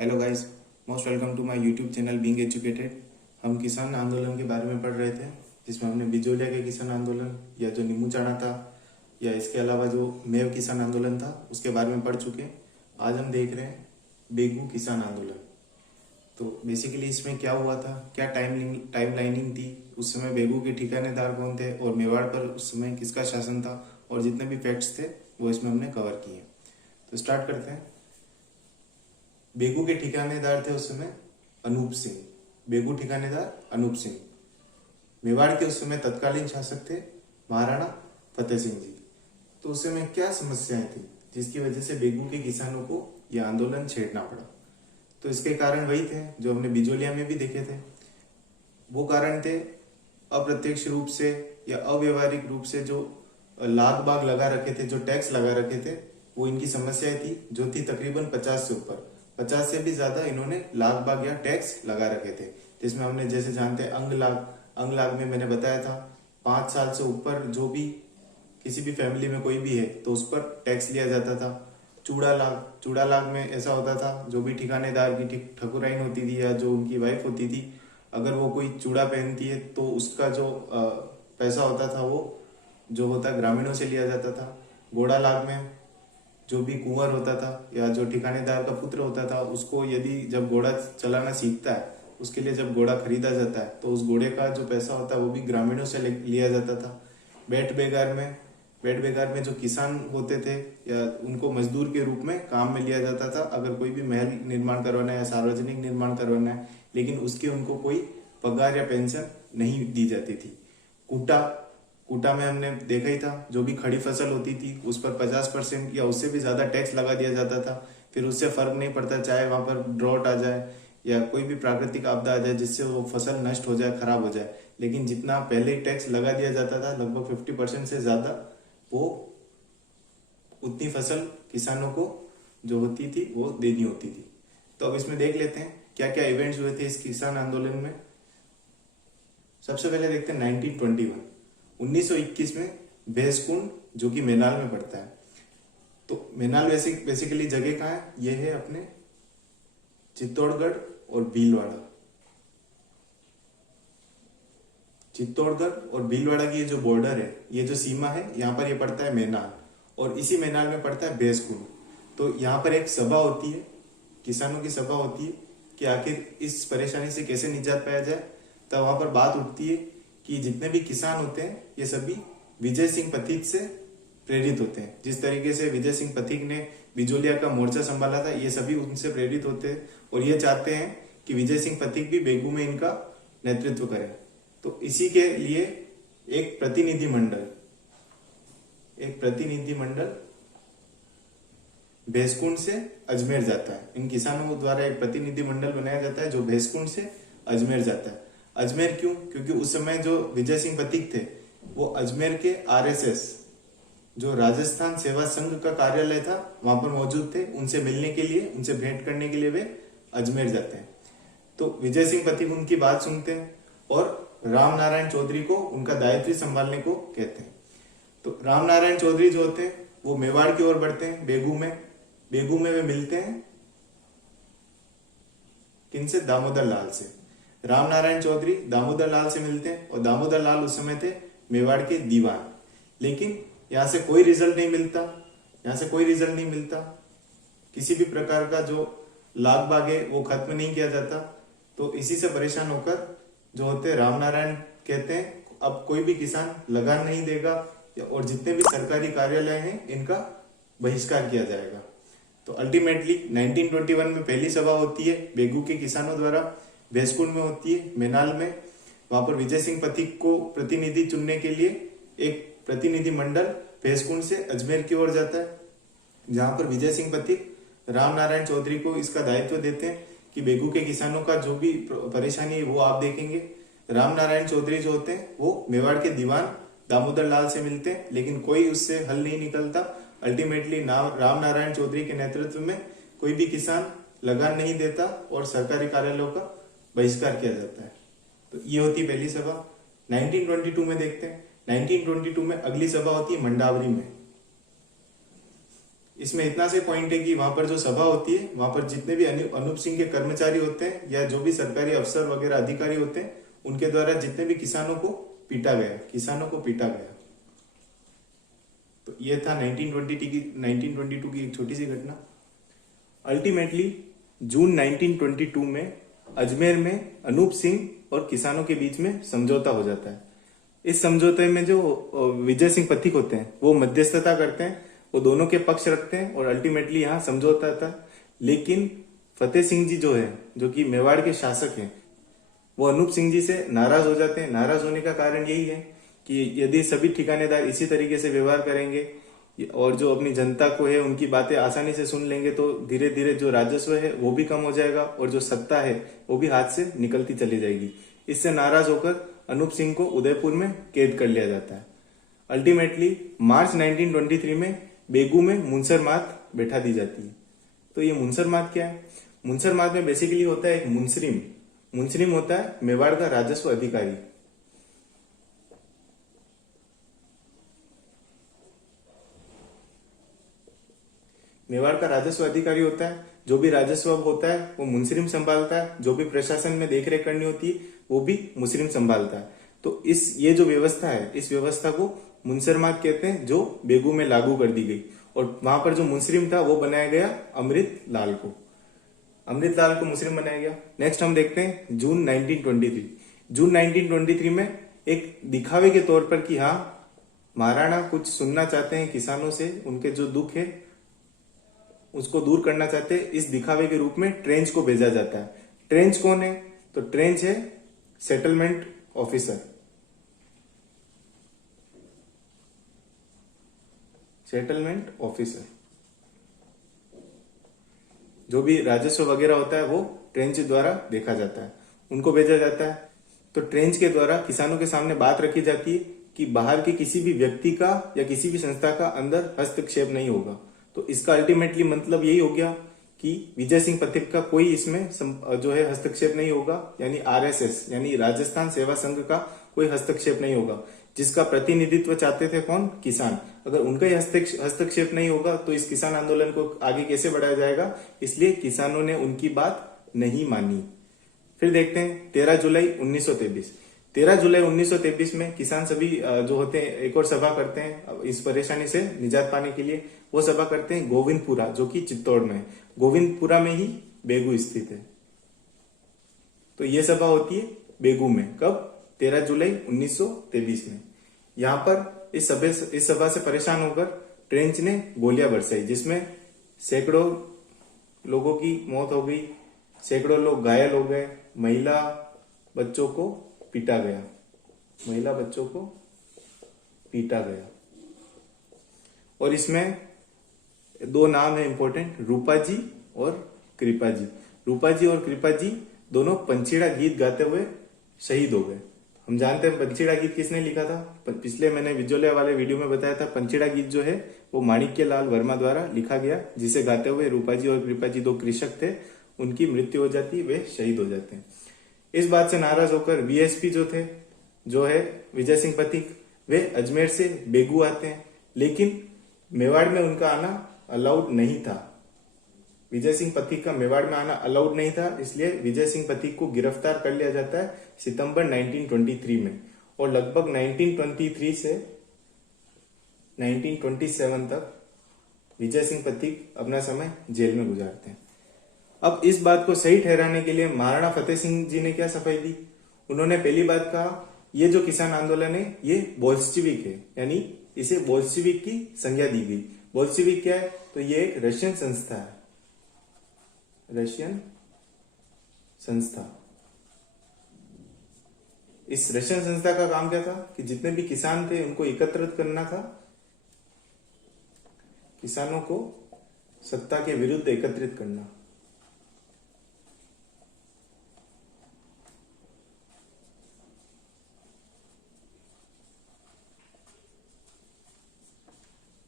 Hello guys, most welcome to my YouTube channel being educated. हम किसान आंदोलन के बारे में पढ़ रहे थे, जिसमें हमने बिजोलिया के किसान आंदोलन या जो नीमू चाणा था या इसके अलावा जो मेव किसान आंदोलन था उसके बारे में पढ़ चुके हैं। आज हम देख रहे हैं बेगू किसान आंदोलन। तो बेसिकली इसमें क्या हुआ था, क्या टाइम लाइनिंग थी, उस समय बेगू के ठिकानेदार कौन थे और मेवाड़ पर उस समय किसका शासन था, और जितने भी फैक्ट्स थे वो इसमें हमने कवर किए। तो स्टार्ट करते हैं। बेगू के ठिकानेदार थे उस समय अनूप सिंह। बेगू ठिकानेदार अनूप सिंह। मेवाड़ के उस समय तत्कालीन शासक थे महाराणा फतेह सिंह जी। तो उस समय क्या समस्याएं थी जिसकी वजह से बेगू के किसानों को यह आंदोलन छेड़ना पड़ा? तो इसके कारण वही थे जो हमने बिजोलिया में भी देखे थे। वो कारण थे अप्रत्यक्ष रूप से या अव्यवहारिक रूप से जो लाग बाग लगा रखे थे, जो टैक्स लगा रखे थे, वो इनकी समस्याएं थी, जो थी तकरीबन 50 से ऊपर। 50 से भी ज्यादा इन्होंने लाग बाग या टैक्स लगा रखे थे, जिसमें हमने जैसे जानते हैं अंग लाग में मैंने बताया था 5 साल से ऊपर जो भी किसी भी फैमिली में कोई भी है तो उस पर टैक्स लिया जाता था। चूड़ा लाग में ऐसा होता था, जो भी ठिकानेदार की ठकुराइन होती थी या जो उनकी वाइफ होती थी, अगर वो कोई चूड़ा पहनती है तो उसका जो पैसा होता था वो जो होता ग्रामीणों से लिया जाता था। घोड़ा लाग में जो भी कुंवर होता था या जो ठिकानेदार का पुत्र होता था, उसको यदि जब घोड़ा चलाना सीखता है, उसके लिए जब घोड़ा खरीदा जाता है तो उस घोड़े का जो पैसा होता है वो भी ग्रामीणों से लिया जाता था। बेट बेगार में जो किसान होते थे या उनको मजदूर के रूप में काम में लिया जाता था, अगर कोई भी महल निर्माण करवाना है या सार्वजनिक निर्माण करवाना है, लेकिन उसके उनको कोई पगार या पेंशन नहीं दी जाती थी। कूटा में हमने देखा ही था, जो भी खड़ी फसल होती थी उस पर 50% या उससे भी ज्यादा टैक्स लगा दिया जाता था। फिर उससे फर्क नहीं पड़ता, चाहे वहां पर ड्रॉट आ जाए या कोई भी प्राकृतिक आपदा आ जाए जिससे वो फसल नष्ट हो जाए, खराब हो जाए, लेकिन जितना पहले ही टैक्स लगा दिया जाता था, लगभग 50% से ज्यादा, वो उतनी फसल किसानों को जो होती थी वो देनी होती थी। तो अब इसमें देख लेते हैं क्या क्या इवेंट्स हुए थे इस किसान आंदोलन में। सबसे पहले देखते हैं 1921 में भैंसकुंड, जो कि मेनाल में पड़ता है। तो मेनाल बेसिकली जगह कहाँ है? ये है अपने चित्तौड़गढ़ और भीलवाड़ा। चित्तौड़गढ़ और भीलवाड़ा की ये जो बॉर्डर है, ये जो सीमा है, यहाँ पर ये पड़ता है मेनाल, और इसी मेनाल में पड़ता है भैंसकुंड। तो यहाँ पर एक सभा होती है, किसानों की सभा होती है कि आखिर इस परेशानी से कैसे निजात पाया जाए। तब वहां पर बात उठती है कि जितने भी किसान होते हैं ये सभी विजय सिंह पथिक से प्रेरित होते हैं। जिस तरीके से विजय सिंह पथिक ने बिजोलिया का मोर्चा संभाला था, ये सभी उनसे प्रेरित होते हैं और ये चाहते हैं कि विजय सिंह पथिक भी बेगू में इनका नेतृत्व करें। तो इसी के लिए एक प्रतिनिधिमंडल भैंसकुंड से अजमेर जाता है। इन किसानों द्वारा एक प्रतिनिधिमंडल बनाया जाता है जो भैंसकुंड से अजमेर जाता है। अजमेर क्यों? क्योंकि उस समय जो विजय सिंह पथिक थे वो अजमेर के आरएसएस, जो राजस्थान सेवा संघ का कार्यालय था, वहां पर मौजूद थे। उनसे मिलने के लिए, उनसे भेंट करने के लिए वे अजमेर जाते हैं। तो विजय सिंह पथिक उनकी बात सुनते हैं और राम नारायण चौधरी को उनका दायित्व संभालने को कहते हैं। तो राम नारायण चौधरी जो होते हैं वो मेवाड़ की ओर बढ़ते हैं। बेगू में वे मिलते हैं किनसे? दामोदर लाल से। राम नारायण चौधरी दामोदर लाल से मिलते हैं और दामोदर लाल उस समय थे मेवाड़ के दीवान। लेकिन यहां से कोई रिजल्ट नहीं मिलता, किसी भी प्रकार का जो लाग बाग है वो खत्म नहीं किया जाता। तो इसी से परेशान होकर जो होते राम नारायण कहते हैं अब कोई भी किसान लगान नहीं देगा और जितने भी सरकारी कार्यालय हैं इनका बहिष्कार किया जाएगा। तो अल्टीमेटली 1921 में पहली सभा होती है बेगू के किसानों द्वारा, भैंसकुंड में होती है, मेनाल में। वहां पर विजय सिंह पथिक को प्रतिनिधि चुनने के लिए एक प्रतिनिधि मंडल भैंसकुंड से अजमेर की ओर जाता है, जहां पर विजय सिंह पथिक राम नारायण चौधरी को इसका दायित्व देते हैं कि बेगू के किसानों का जो भी परेशानी है वो आप देखेंगे। राम नारायण चौधरी जो होते हैं वो मेवाड़ के दीवान दामोदर लाल से मिलते हैं, लेकिन कोई उससे हल नहीं निकलता। अल्टीमेटली राम नारायण चौधरी के नेतृत्व में कोई भी किसान लगान नहीं देता और सरकारी कार्यालयों का बहिष्कार किया जाता है। तो ये होती पहली सभा। 1922 में देखते हैं। 1922 में अगली सभा होती है मंडावरी में। इसमें इतना से पॉइंट है कि वहां पर जो सभा होती है, वहां पर जितने भी अनूप सिंह के कर्मचारी होते हैं या जो भी सरकारी अफसर वगैरह अधिकारी होते हैं, उनके द्वारा जितने भी किसानों को पीटा गया। तो ये था 1922 की एक छोटी सी घटना। अल्टीमेटली जून 1922 में अजमेर में अनूप सिंह और किसानों के बीच में समझौता हो जाता है। इस समझौते में जो विजय सिंह पथिक होते हैं वो मध्यस्थता करते हैं, वो दोनों के पक्ष रखते हैं और अल्टीमेटली यहाँ समझौता था। लेकिन फतेह सिंह जी जो है, जो कि मेवाड़ के शासक हैं, वो अनूप सिंह जी से नाराज हो जाते हैं। नाराज होने का कारण यही है कि यदि सभी ठिकानेदार इसी तरीके से व्यवहार करेंगे और जो अपनी जनता को है उनकी बातें आसानी से सुन लेंगे, तो धीरे धीरे जो राजस्व है वो भी कम हो जाएगा और जो सत्ता है वो भी हाथ से निकलती चली जाएगी। इससे नाराज होकर अनूप सिंह को उदयपुर में कैद कर लिया जाता है। अल्टीमेटली मार्च 1923 में बेगू में मुनसर मात बैठा दी जाती है। तो ये मुनसर मात क्या है? मुनसर मात में बेसिकली होता है एक मुंसरिम। मुंसरिम होता है मेवाड़ का राजस्व अधिकारी। मेवाड़ का राजस्व अधिकारी होता है, जो भी राजस्व होता है वो मुंसरिम संभालता है, जो भी प्रशासन में देखरेख करनी होती है वो भी मुंसरिम संभालता है। तो ये जो व्यवस्था है, इस व्यवस्था को मुंसरमात कहते हैं, जो बेगू में लागू कर दी गई। और वहां पर जो मुंसरिम था वो बनाया गया अमृत लाल को मुंसरिम बनाया गया। नेक्स्ट हम देखते हैं जून 1923। जून 1923 में एक दिखावे के तौर पर कि हाँ, महाराणा कुछ सुनना चाहते हैं किसानों से, उनके जो दुख है उसको दूर करना चाहते हैं, इस दिखावे के रूप में ट्रेंच को भेजा जाता है। ट्रेंच कौन है? तो ट्रेंच है सेटलमेंट ऑफिसर। जो भी राजस्व वगैरह होता है वो ट्रेंच द्वारा देखा जाता है, उनको भेजा जाता है। तो ट्रेंच के द्वारा किसानों के सामने बात रखी जाती है कि बाहर के किसी भी व्यक्ति का या किसी भी संस्था का अंदर हस्तक्षेप नहीं होगा। तो इसका अल्टीमेटली मतलब यही हो गया कि विजय सिंह पथिक का कोई इसमें जो है हस्तक्षेप नहीं होगा, यानी आरएसएस यानी राजस्थान सेवा संघ का कोई हस्तक्षेप नहीं होगा। जिसका प्रतिनिधित्व चाहते थे कौन? किसान। अगर उनका ही हस्तक्षेप नहीं होगा तो इस किसान आंदोलन को आगे कैसे बढ़ाया जाएगा? इसलिए किसानों ने उनकी बात नहीं मानी। फिर देखते हैं 13 जुलाई 1923। 13 जुलाई 1923 में किसान सभी जो होते हैं एक और सभा करते हैं इस परेशानी से निजात पाने के लिए। वो सभा करते हैं गोविंदपुरा, जो कि चित्तौड़ में है। गोविंदपुरा में ही बेगू स्थित है। तो ये सभा होती है बेगू में। कब? 13 जुलाई 1923 में। यहां पर इस सभा से परेशान होकर ट्रेंच ने गोलियां बरसाई, जिसमें सैकड़ों लोगों की मौत हो गई, सैकड़ों लोग घायल हो गए, महिला बच्चों को पीटा गया। और इसमें दो नाम है इंपॉर्टेंट, रूपा जी और कृपा जी। रूपा जी और कृपा जी दोनों पंचीड़ा गीत गाते हुए शहीद हो गए। हम जानते हैं पंचीड़ा गीत किसने लिखा था? पिछले मैंने विजोलिया वाले वीडियो में बताया था, पंचीड़ा गीत जो है वो माणिक्य लाल वर्मा द्वारा लिखा गया, जिसे गाते हुए रूपा जी और कृपा जी दो कृषक थे, उनकी मृत्यु हो जाती है, वे शहीद हो जाते हैं। इस बात से नाराज होकर वीएसपी जो है विजय सिंह पथिक, वे अजमेर से बेगू आते हैं, लेकिन मेवाड़ में उनका आना अलाउड नहीं था। विजय सिंह पथिक का मेवाड़ में आना अलाउड नहीं था, इसलिए विजय सिंह पथिक को गिरफ्तार कर लिया जाता है सितंबर 1923 में। और लगभग 1923 से 1927 तक विजय सिंह पथिक अपना समय जेल में गुजारते हैं। अब इस बात को सही ठहराने के लिए महाराणा फतेह सिंह जी ने क्या सफाई दी? उन्होंने पहली बात कहा, ये जो किसान आंदोलन है ये बोल्शेविक है, यानी इसे बोल्शेविक की संज्ञा दी गई। बोल्शेविक क्या है? तो ये एक रशियन संस्था है, इस रशियन संस्था का काम क्या था कि जितने भी किसान थे उनको एकत्रित करना था, किसानों को सत्ता के विरुद्ध एकत्रित करना।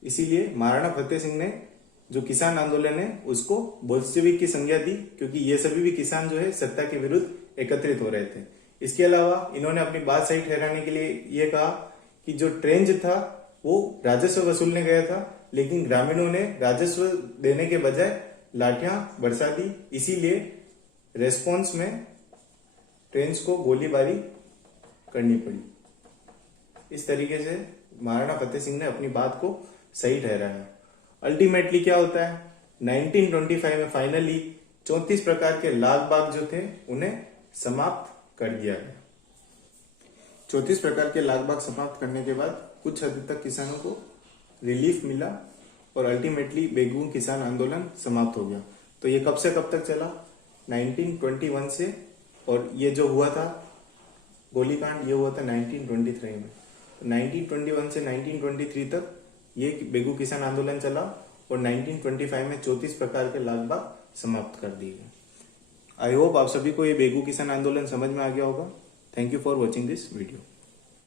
इसीलिए महाराणा फतेह सिंह ने जो किसान आंदोलन है उसको बोल्शेविक की संज्ञा दी, क्योंकि ये सभी भी किसान जो है सत्ता के विरुद्ध एकत्रित हो रहे थे। इसके अलावा इन्होंने अपनी बात सही ठहराने के लिए ये कहा कि जो ट्रेंच था वो राजस्व वसूलने गया था, लेकिन ग्रामीणों ने राजस्व देने के बजाय लाठियां बरसा दी। इसीलिए रेस्पॉन्स में ट्रेन्स को गोलीबारी करनी पड़ी। इस तरीके से महाराणा फतेह सिंह ने अपनी बात को सही ठहराया। अल्टीमेटली क्या होता है, 1925 में फाइनली 34 प्रकार के लाग बाग जो थे उन्हें समाप्त कर दिया गया। 34 प्रकार के लाग बाग समाप्त करने के बाद कुछ हद तक किसानों को रिलीफ मिला और अल्टीमेटली बेगू किसान आंदोलन समाप्त हो गया। तो ये कब से कब तक चला, 1921 से, और ये जो हुआ था गोलीकांड ये हुआ था 1923 में। 1921 से 1923 तक ये बेगू किसान आंदोलन चला और 1925 में 34 प्रकार के लाग बाग समाप्त कर दिए गए। आई होप आप सभी को ये बेगू किसान आंदोलन समझ में आ गया होगा। Thank you for watching this video.